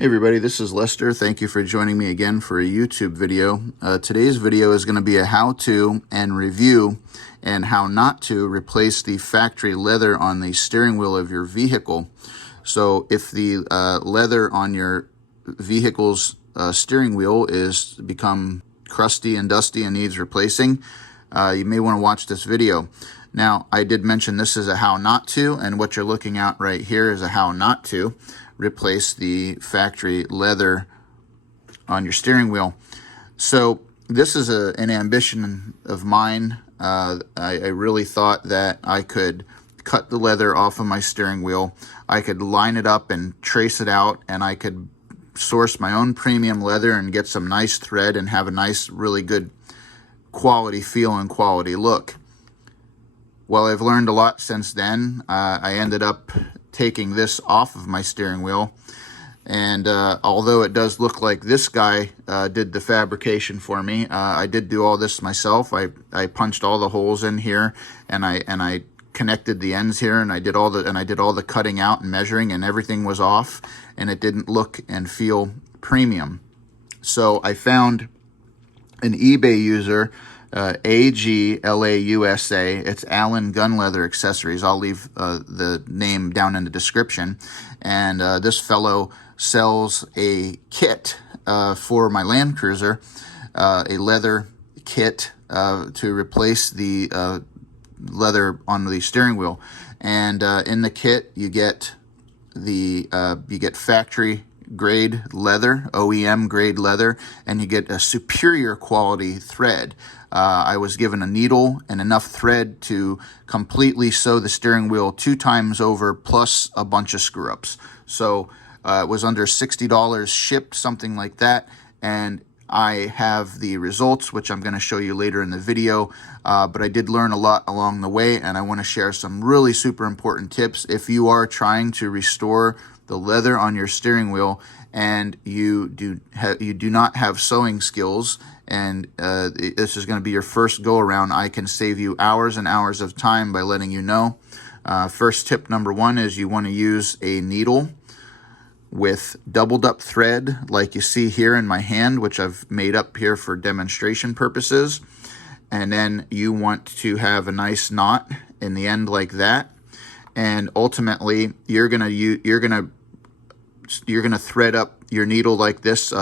Hey everybody, this is Lester. Thank you for joining me again for a YouTube video. Today's video is going to be a how-to and review and how not to replace the factory leather on the steering wheel of your vehicle. So if the leather on your vehicle's steering wheel is become crusty and dusty and needs replacing, you may want to watch this video. Now, I did mention this is a how not to, and what you're looking at right here is a how not to replace the factory leather on your steering wheel. So this is an ambition of mine. I really thought that I could cut the leather off of my steering wheel. I could line it up and trace it out, and I could source my own premium leather and get some nice thread and have a nice, really good quality feel and quality look. Well, I've learned a lot since then. I ended up taking this off of my steering wheel, and although it does look like this guy did the fabrication for me, I did do all this myself. I punched all the holes in here, and I connected the ends here, and I did all the cutting out and measuring, and everything was off, and it didn't look and feel premium. So I found an eBay user, aglausa. It's Allen Gun Leather Accessories. I'll leave the name down in the description. And this fellow sells a kit for my Land Cruiser, a leather kit to replace the leather on the steering wheel. And in the kit, you get factory grade leather, OEM grade leather, and you get a superior quality thread. I was given a needle and enough thread to completely sew the steering wheel 2 times over, plus a bunch of screw-ups. So it was under $60 shipped, something like that, and I have the results, which I'm going to show you later in the video, but I did learn a lot along the way, and I want to share some really super important tips if you are trying to restore the leather on your steering wheel and you do not have sewing skills, and this is going to be your first go around. I can save you hours and hours of time by letting you know. First tip number 1 is you want to use a needle with doubled up thread like you see here in my hand, which I've made up here for demonstration purposes. And then you want to have a nice knot in the end like that. And ultimately, you're gonna thread up your needle like this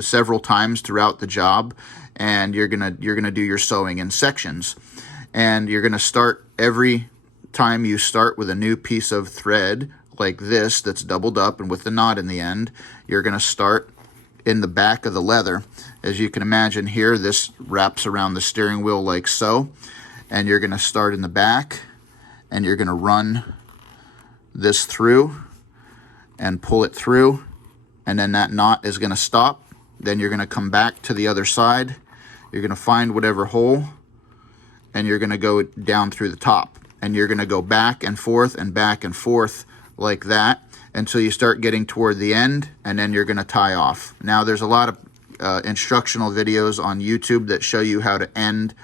several times throughout the job, and you're gonna do your sewing in sections. And you're gonna start every time you start with a new piece of thread like this that's doubled up and with the knot in the end. You're gonna start in the back of the leather. As you can imagine here, this wraps around the steering wheel like so, and you're gonna start in the back, and you're gonna run this through and pull it through, and then that knot is going to stop. Then you're going to come back to the other side. You're going to find whatever hole, and you're going to go down through the top, and you're going to go back and forth like that until you start getting toward the end, and then you're going to tie off. Now, there's a lot of instructional videos on YouTube that show you how to end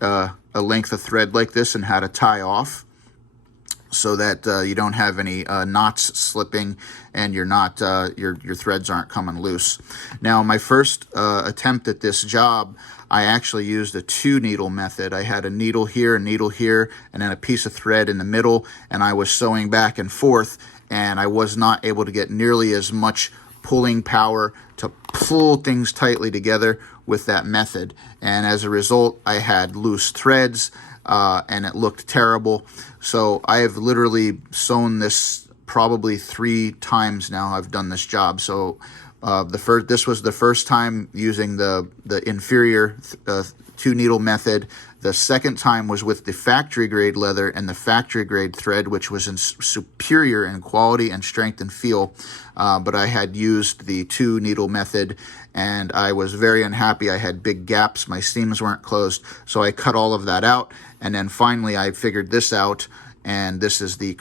a length of thread like this and how to tie off, so that you don't have any knots slipping and you're not your threads aren't coming loose. Now, my first attempt at this job, I actually used a 2-needle method. I had a needle here, and then a piece of thread in the middle, and I was sewing back and forth, and I was not able to get nearly as much pulling power to pull things tightly together with that method. And as a result, I had loose threads, and it looked terrible. So I have literally sewn this probably 3 times now. I've done this job. So this was the first time using the inferior 2-needle method. The second time was with the factory grade leather and the factory grade thread, which was superior in quality and strength and feel. But I had used the 2-needle method, and I was very unhappy. I had big gaps. My seams weren't closed. So I cut all of that out. And then finally I figured this out, and this is the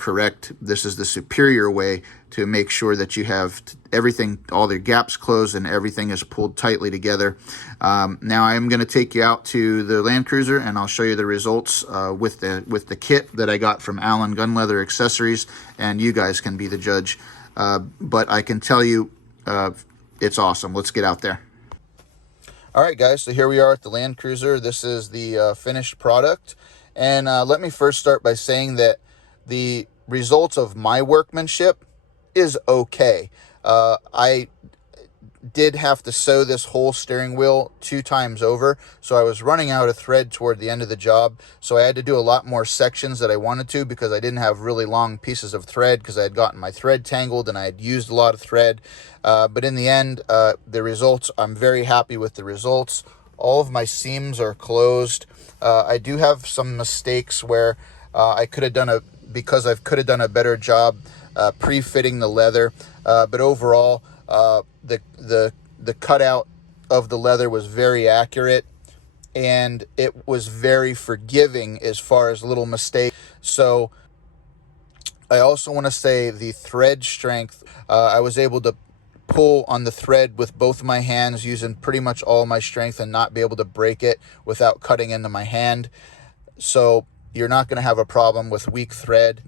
superior way to make sure that you have everything, all the gaps closed and everything is pulled tightly together. Now I am going to take you out to the Land Cruiser, and I'll show you the results with the kit that I got from Allen Gun Leather Accessories, and you guys can be the judge. But I can tell you it's awesome. Let's get out there. All right, guys, so here we are at the Land Cruiser. This is the finished product. And let me first start by saying that the results of my workmanship is okay. I did have to sew this whole steering wheel 2 times over, so I was running out of thread toward the end of the job, so I had to do a lot more sections that I wanted to because I didn't have really long pieces of thread because I had gotten my thread tangled and I had used a lot of thread. But in the end, the results, I'm very happy with the results. All of my seams are closed. I do have some mistakes where I could have done a better job pre-fitting the leather, but overall, the cutout of the leather was very accurate, and it was very forgiving as far as little mistakes. So I also want to say the thread strength, I was able to pull on the thread with both my hands using pretty much all my strength and not be able to break it without cutting into my hand. So you're not going to have a problem with weak thread.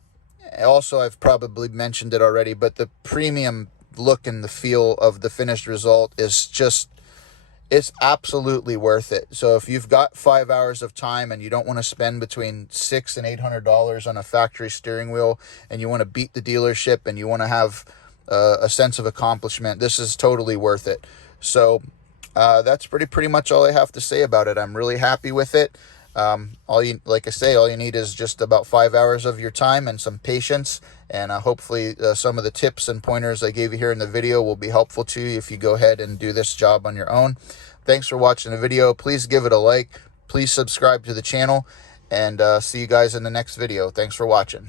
Also, I've probably mentioned it already, but the premium look and the feel of the finished result is just, it's absolutely worth it. So if you've got 5 hours of time and you don't want to spend between $600 and $800 on a factory steering wheel, and you want to beat the dealership and you want to have a sense of accomplishment, this is totally worth it. So that's pretty much all I have to say about it. I'm really happy with it. Like I say, all you need is just about 5 hours of your time and some patience, and hopefully some of the tips and pointers I gave you here in the video will be helpful to you if you go ahead and do this job on your own. Thanks for watching the video. Please give it a like. Please subscribe to the channel, and see you guys in the next video. Thanks for watching.